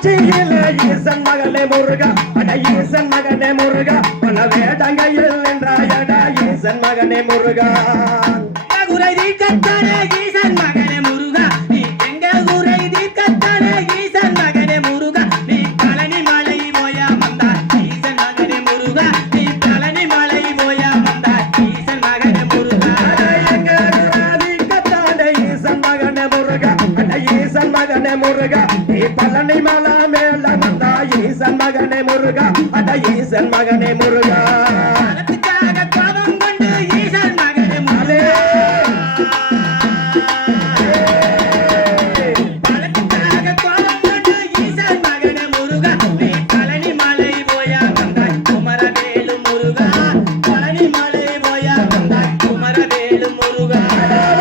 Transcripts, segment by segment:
காட்சியிலே ஈசன் மகனே முருகா அட ஈசன் மகனே முருகா பல வேடங்கையில் நின்றாயடா ஈசன் மகனே முருகா குறை தீர்க்கத்தானே ஈசன் மகனே முருகா நீ எங்க குறை தீர்க்கத்தானே ஈசன் மகனே முருகா நீ பழனி மலை போயா வந்தாய் ஈசன் மகனே முருகா நீ பழனி மலை போயா வந்தாய் ஈசன் மகனே முருகா எங்க தீர்க்கத்தானே ஈசன் மகனே முருகா அட ஈசன் மகனே முருகா நீ பழனி மலை மேல வந்தாய் ஈசன் மகனே முருகா அட ஈசன் மகனே முருகா பணத்துக்காக கோபம் கொண்டு ஈசன் மகனே முருகா பணத்துக்காக கோபம் கொண்டு ஈசன் மகனே முருகா நீ பழனி மலை போயா வந்தாய் குமரவேலு முருகா பழனி மலை போயா வந்தாய் குமரவேலு முருகா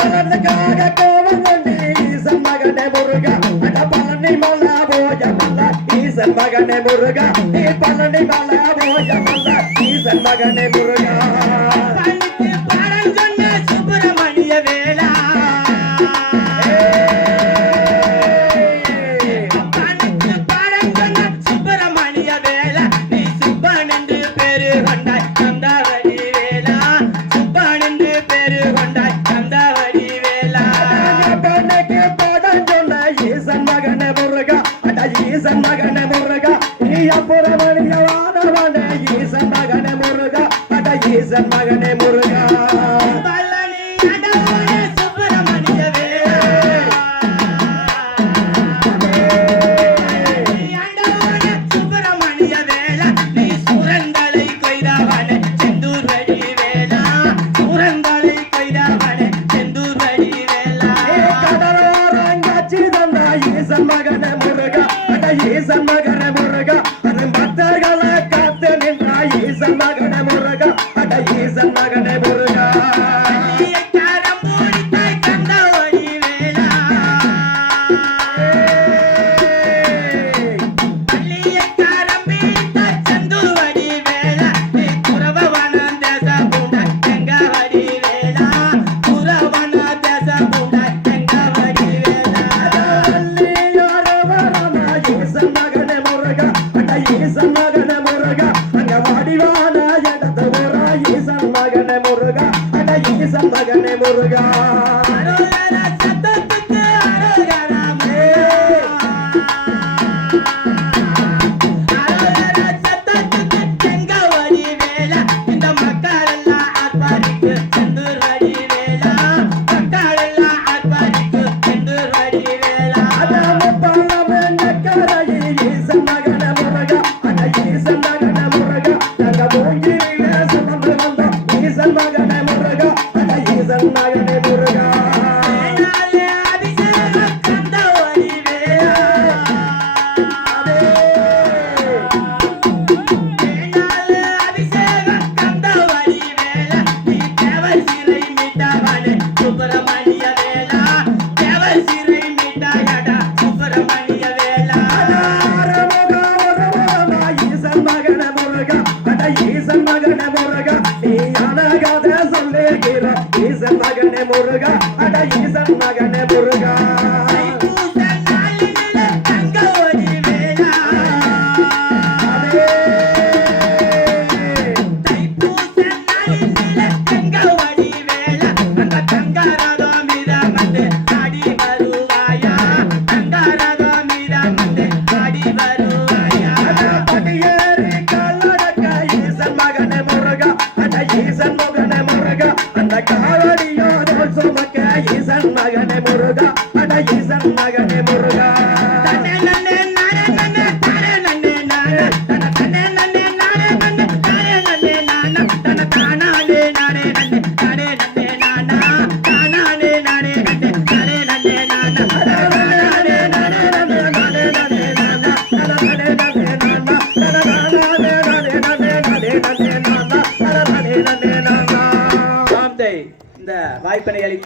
பணத்துக்காக கோபம் கொண்டு ஈசன் மகனே முருகா அட பழனி மலை போய மல்ல ஈசன் மகனே முருகா நீ பழனி மலை போய மல்ல ஈசன் மகனே முருகா பழனிக்கு பாடல் சொன்ன சுப்பிரமணிய வேலா பழனிக்கு பாடல் சொன்ன சுப்பிரமணிய வேலா நீ சுப்பன் என்று பேரு கொண்டாய் கந்தாவடி வேலா சுப்பன் என்று பேரு கொண்டாய் கந்தாவடி வேலா பணக்கு படம் சொன்ன ஈசன் மகனே முருகா அட ஈசன் மகனே முருகா நீ அப்புறமணிய வானவனே ஈசன் மகனே முருகா அட ஈசன் மகனே முருகா பழனி அடவோனே சுப்பிரமணிய வேலா அடவோனே சுப்பிரமணிய வேலா நீ சுரங்களை கொய்தவனே செந்தூர் வழி வேலா சுரங்களை கொய்தவனே செந்தூர் வழி வேலா கடலோரங்காட்சி தந்த ஈசன் மகனே முருகா அட ஈசன் மகனே முருகா அது பக்தர்களை காத்து நின்ற ஈசன் மகனே முருகா அட ஈசன் மகனே முருகா கரம் மூடித்தாய் கந்தவடி வேலா பள்ளியை கரம் பிடித்தாய் செந்தூர் வழி வேலா நீ குறவவன தேச பூண்டாய் எங்கவடி வேலா குறவன தேச பூண்டாய் எங்கவடி வேலா ஈசன் மகனே முருகா அட ஈசன் மகனே முருகா அங்க வாடிவான இடத்து முறா ஈசன் மகனே முருகா அட ஈசன் மகனே முருகா அரோகரா சத்தத்துக்கு அரோகரா அரோகரா சத்தத்துக்கு எங்கவடி வேலா இந்த மக்கள் எல்லாம் ஆர்ப்பாரிக்கு செந்தூர் வழி வேலா மக்கள் எல்லாம் ஆர்ப்பாரிக்கு செந்தூர் வழி வேலா ஈசன் மகனே முருகா அட ஈசன் மகனே முருகா நாங்க மூங்கிலே சுமந்து வந்தோம் ஈசன் மகனே முருகா அட ஈசன் மகனே முருகா வேளாளே அபிஷேக கந்தவடி வேலா வேளாளே அபிஷேக கந்தவடி வேலா நீ தேவர் சிறை மீட்டவனே சுப்பிரமணிய வேலா தேவர் சிறை மீட்டாயடா சுப்பிரமணிய வேலா ஈசன் மகனே முருகா அட ஈசன் மகனே முருகா நீ அழகாத சொல்லுகிற ஈசன் மகனே முருகா அட ஈசன் மகனே முருகா தைப்பூச நாளினிலே தங்கவடி வேலா தைப்பூச நாளினிலே தங்கவடி வேலா அந்த தங்கரதம் மீத வந்து ஆடி வருவாயா தங்கரதம் மீத வந்து ஆடி வருவாயா படியேறி கல்லடக்க ஈசன் மகனே முருகா அட ஈசன் மகனே முருகா அந்த காவடியோடு சுமக்க ஈசன் மகனே முருகா அட ஈசன் மகனே முருகா தன்னே நன்னே நானே நன்னே தானே நன்னே நானே தன தன்னே நன்னே நானே நன்னே தானே நன்னே நானா தன தானானே நானே நன்னே தானே நன்னே நானா தானானே நானே நன்னே தானே நன்னே நானா தானானே நானே நன்னே தானே நன்னே நானா இந்த வாய்ப்பினை அளித்த